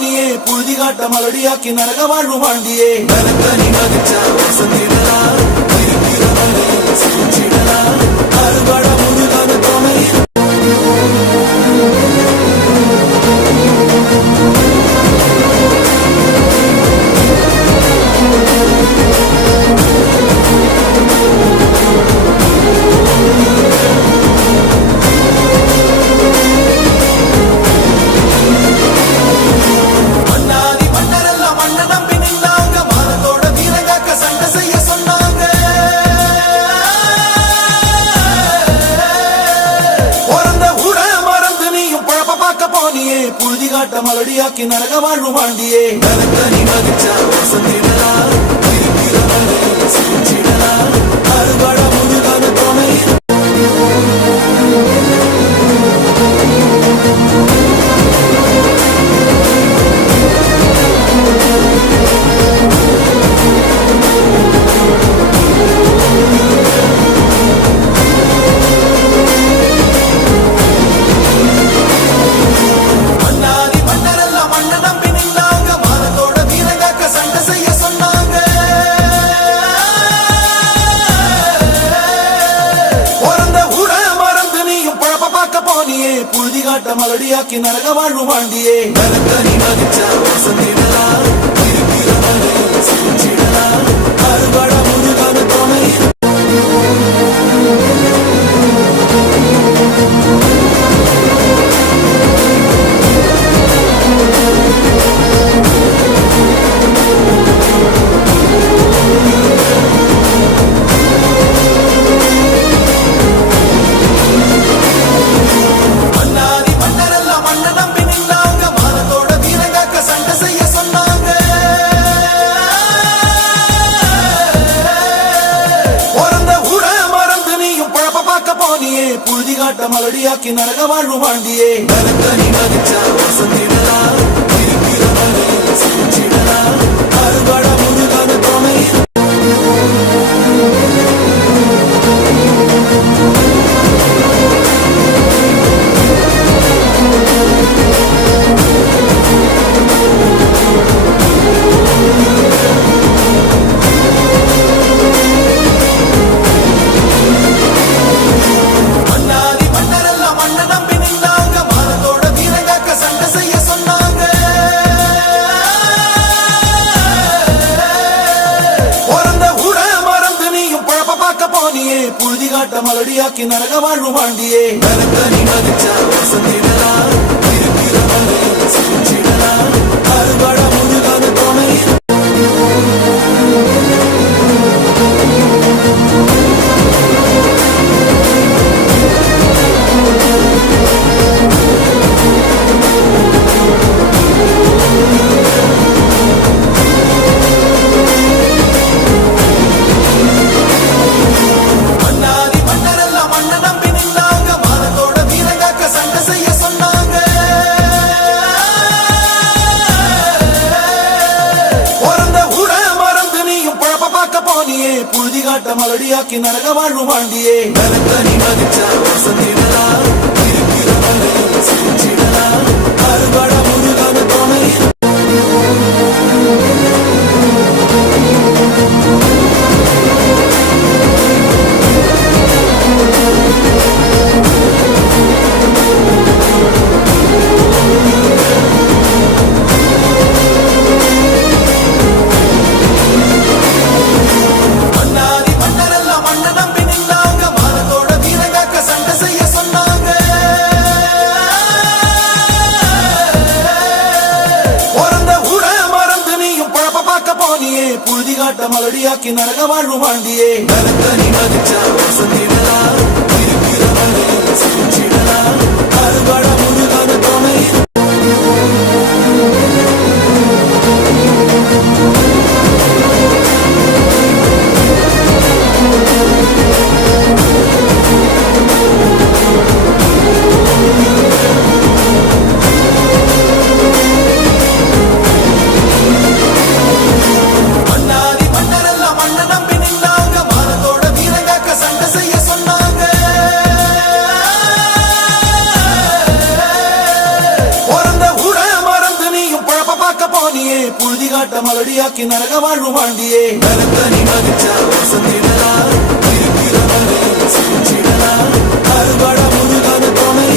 போனியே புழுதி காட்ட மலடியாக்கி நரக வாழ்வு வாழ்ந்தியே நரக்கனி மதிச்சா வசந்திடலாம் இருக்கிற வழியில் சிரிச்சிடலாம் அறுபட முழுதான துணை புழுதி காட்ட மலடியாக்கி நரக வாழ்வு வாழ்ந்தியே நரக்கனி மதிச்சா வசந்திடலாம் இருக்கிற வழியில் சிரிச்சிடலாம் அறுபட முழுதான துணை புழுதி காட்ட மலடியாக்கி நரக வாழ்வு வாழ்ந்தியே நரக்கனி மதிச்சா வசந்திடலாம் இருக்கிற வழியில் சிரிச்சிடலாம் அறுபட முழுதான துணை புழுதி காட்ட மலடியாக்கி நரக வாழ்வு வாழ்ந்தியே நரக்கனி மதிச்சா வசந்திடலாம் இருக்கிற வழியில் சிரிச்சிடலாம் அறுபட முழுதான துணை புழுதி காட்ட மலடியாக்கி நரக வாழ்வு வாழ்ந்தியே நரக்கனி மதிச்சா வசந்திடலாம் இருக்கிற வழியில் சிரிச்சிடலாம் அறுபட முழுதான துணை புழுதி காட்ட மலடியாக்கி நரக வாழ்வு வாழ்ந்தியே நரக்கனி மதிச்சா வசந்திடலாம் இருக்கிற வழியில் சிரிச்சிடலாம் அறுபட முழுதான துணை புழுதி காட்ட மலடியாக்கி நரக வாழ்வு வாழ்ந்தியே நரக்கனி மதிச்சா வசந்திடலாம் இருக்கிற வழியில் சிரிச்சிடலாம் அறுபட முழுதான துணை மன்னாதி மன்னரெல்லாம் மன்ன நம்பி நின்னாங்க மானத்தோட வீரங்காக்க சண்டை செய்ய புழுதி காட்ட மலடியாக்கி நரக வாழ்வு வாழ்ந்தியே நரக்கனி மதிச்சா வசந்திடலாம் இருக்கிற வரையில் சிரிச்சிடலாம் அறுபட முருகன துணை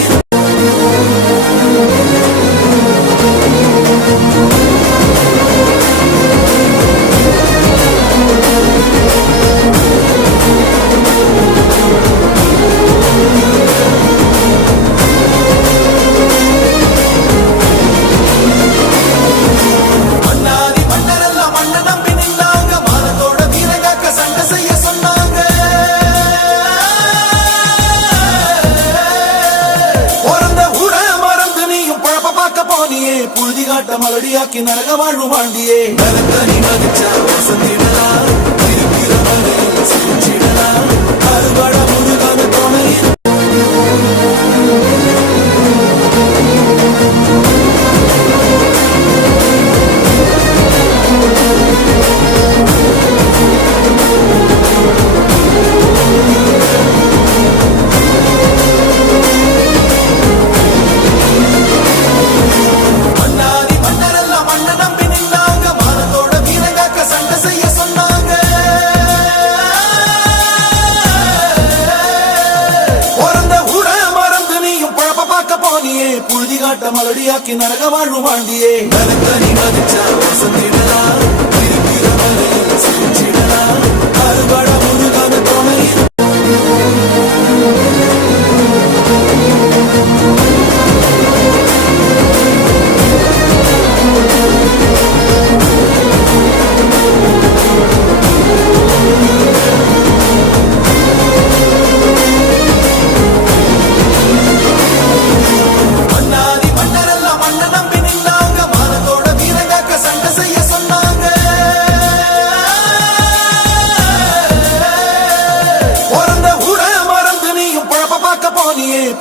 புழுதி காட்ட மலடியாக்கி நரக வாழ்வு வாழ்ந்தியே நரக்கனி மதிச்சா வசந்திடலாம் இருக்கிற வரையில் சிரிச்சிடலாம் அறுபட முருகன துணை புழுதி காட்ட மலடியாக்கி நரக வாழ்வு வாழ்ந்தியே நரக்கனி மதிச்சா வசந்திடலாம் இருக்கிற வரையில் சிரிச்சிடலாம் அறுபட முருகன துணை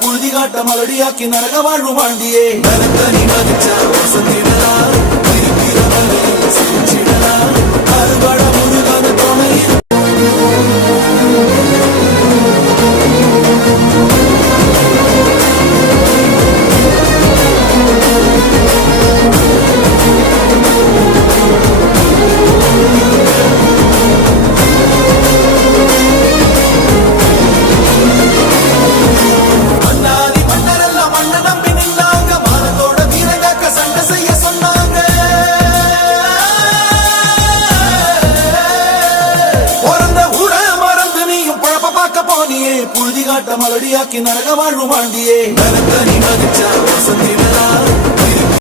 புழுதி காட்ட மலடியாக்கி நரக வாழ்வு வாழ்ந்தியே நரக்கனி மதிச்சா வசந்திடலாம் இருக்கிற வரையில் சிரிச்சிடலாம் அறுபட முருகன துணை புழுதி காட்ட மலடியாக்கி நரக வாழ்வு வாழ்ந்தியே நரக்கனி மதிச்சா வசந்திடலாம்